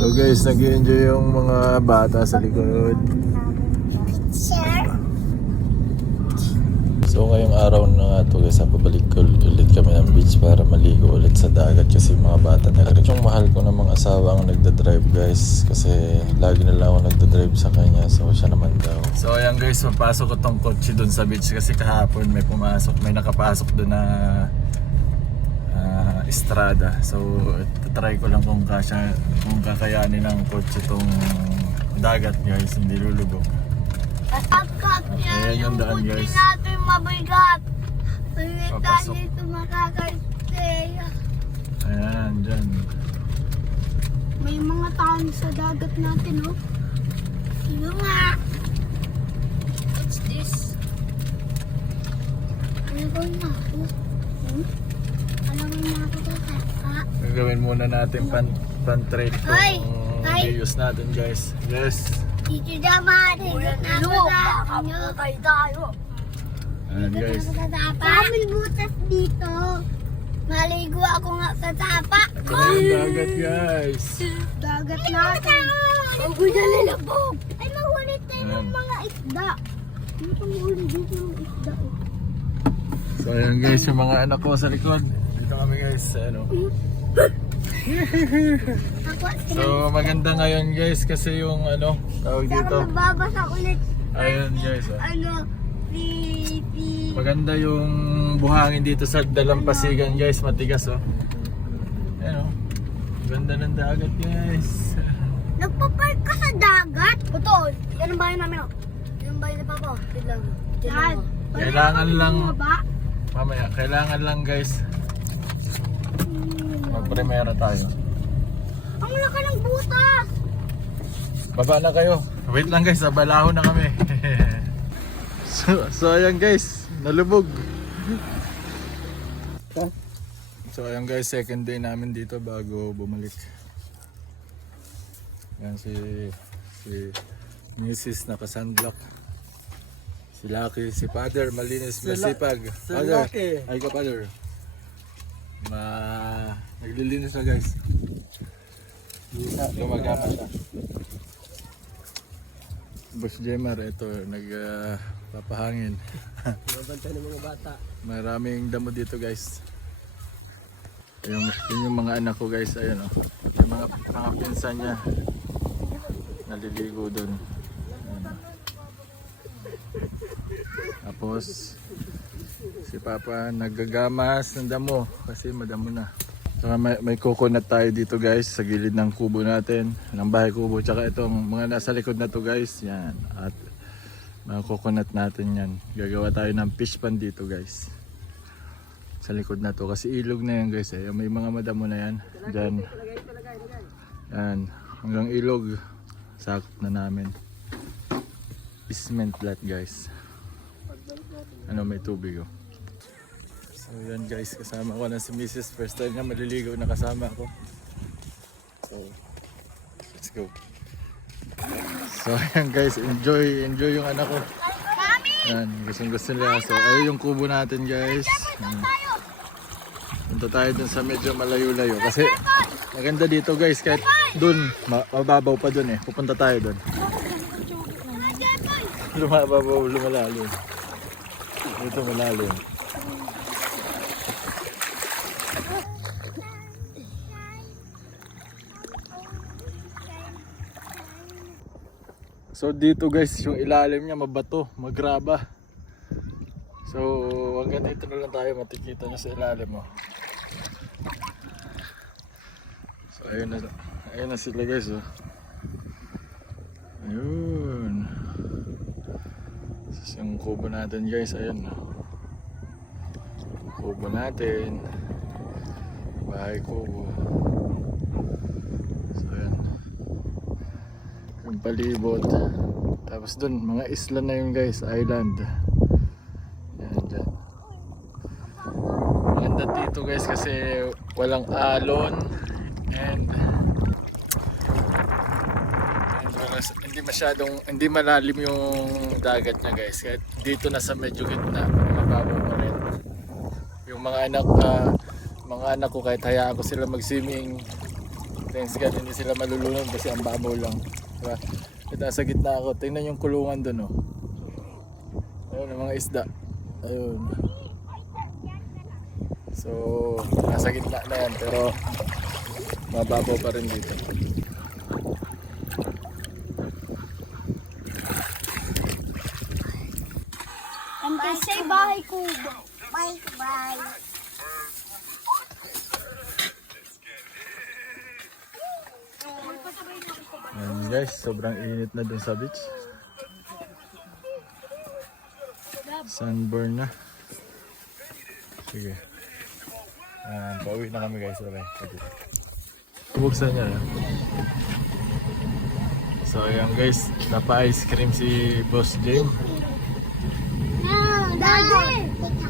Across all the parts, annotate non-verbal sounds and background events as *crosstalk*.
So guys, nag enjoy yung mga bata sa likod. So ngayong araw na nga to guys, pabalik ul- ulit kami ng beach para maligo ulit sa dagat kasi mga bata na rin. Yung mahal ko namang asawa ang nagdadrive guys kasi lagi na lang ako nagdadrive sa kanya so siya naman daw. So ayan guys, papasok ko tong kotse dun sa beach kasi kahapon may pumasok, may nakapasok dun na ah, estrada. So try ko lang kung kasya, kung kakayanin ng kotse tong dagat guys, hindi lulubog. Akap Okay, yan yan yung daan, guys. natin mabigat. Hindi tayo ito makakastay. Ayan, dyan. May mga taon sa dagat natin, oh. Sino nga? What's this? Ano ba na ako? Hmm? Ano ba na ako Ah, Gagawin muna natin pan pan trade kung i-use natin guys. Yes. Dito naman. Dito na ako sa inyo. Kay tayo. Ayan guys. Kaming butas dito. Maligo ako nga sa tapa. Ito dagat guys. Dagat natin. Ang guda lalabog. Ay, mahuli tayo ng mga isda. Ano pang mahuli dito ng isda? oh? So ayan guys, yung mga anak ko sa likod. Dito kami guys sa ano. So maganda ngayon guys kasi yung ano, tawag dito. magbabasa ulit. Ayun guys. ah. Ano, Maganda yung buhangin dito sa dalampasigan guys, matigas oh. Ayan oh. Ganda ng dagat guys. nagpapark ka sa dagat? Putol, yan ang bahay namin, oh. Yan ang bahay na papa, oh. Kailangan lang mamaya, kailangan lang guys magpremera tayo. Ang laki ng butas! Baba na kayo. Wait lang guys, abalaho na kami. *laughs* so, so ayan guys, nalubog. So ayan guys, second day namin dito bago bumalik. Yan si si Mrs. naka-sunblock. Si Lucky, si Father, malinis, masipag. Father, ay ka Father. Ma, naglilinis na guys. Gumagama siya. Boss Jemar, ito, nagpapahangin. Mabantay ng mga bata. Maraming damo dito guys. Yung, yun yung mga anak ko guys, ayun oh. Yung mga, mga pinsan niya. Naliligo doon. Tapos, si Papa naggagamas ng damo kasi madamo na. Saka may, may coconut tayo dito guys sa gilid ng kubo natin, ng bahay kubo. Tsaka itong mga nasa likod na to guys, yan. At mga coconut natin yan. Gagawa tayo ng fish pan dito guys. Sa likod na to. Kasi ilog na yan guys eh. May mga madamo na yan. Diyan. Yan. Hanggang ilog. Sakop na namin. Cement flat guys. Ano may tubig oh. So yan guys, kasama ko na si Mrs. First time na maliligaw na kasama ko. So, let's go. So *laughs* yan guys, enjoy, enjoy yung anak ko. Yan, gustong gusto nila. So ayun yung kubo natin guys. Yan. Punta tayo dun sa medyo malayo-layo kasi maganda dito guys kahit dun, ma- mababaw pa dun eh. Pupunta tayo dun. Lumababaw, lumalalim. Dito malalim. So dito guys, yung ilalim niya mabato, magraba. So hanggang dito na lang tayo matikita niya sa ilalim mo. So ayun na, ayun na sila guys oh. Ayun. Tapos yung kubo natin guys, ayun. Kubo natin. Bahay kubo. So ayan. Yung palibot. Tapos dun, mga isla na yun guys, island. Yan dyan. Maganda dito guys kasi walang alon and and hindi masyadong hindi malalim yung dagat niya guys kahit dito na sa medyo gitna mababaw pa rin yung mga anak ah, mga anak ko kahit hayaan ko sila mag swimming Thanks God, hindi sila malulunod kasi ang babaw lang. Diba? Nasa gitna ako. Tingnan yung kulungan doon, oh. Ayun, mga isda. Ayun. So, nasa gitna na yan, pero mababaw pa rin dito. And they say bye, Kubo. Bye, bye. Ayan guys, sobrang init na dun sa beach. Sunburn na. Sige. Ayan, pauwi na kami guys. Okay. Sige. Bubuksan niya. ah. So ayan guys, napa-ice cream si Boss James. No, Daddy.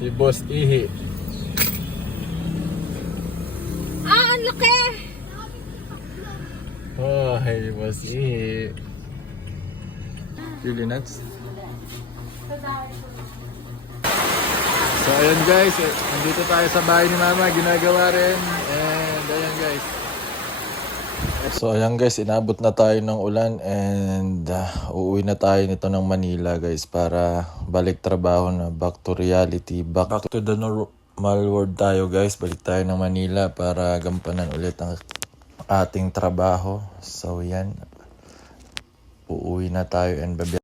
Si Boss Ihi. Ah, ang laki. Oh, hey Boss Ihi. Really nuts. So ayan guys, eh, nandito tayo sa bahay ni Mama, ginagawa rin. And ayan guys. So ayan guys, inabot na tayo ng ulan and uh, uuwi na tayo nito ng Manila guys para balik trabaho na back to reality, back, back to the normal world tayo guys. Balik tayo ng Manila para gampanan ulit ang ating trabaho. So yan, uuwi na tayo and babi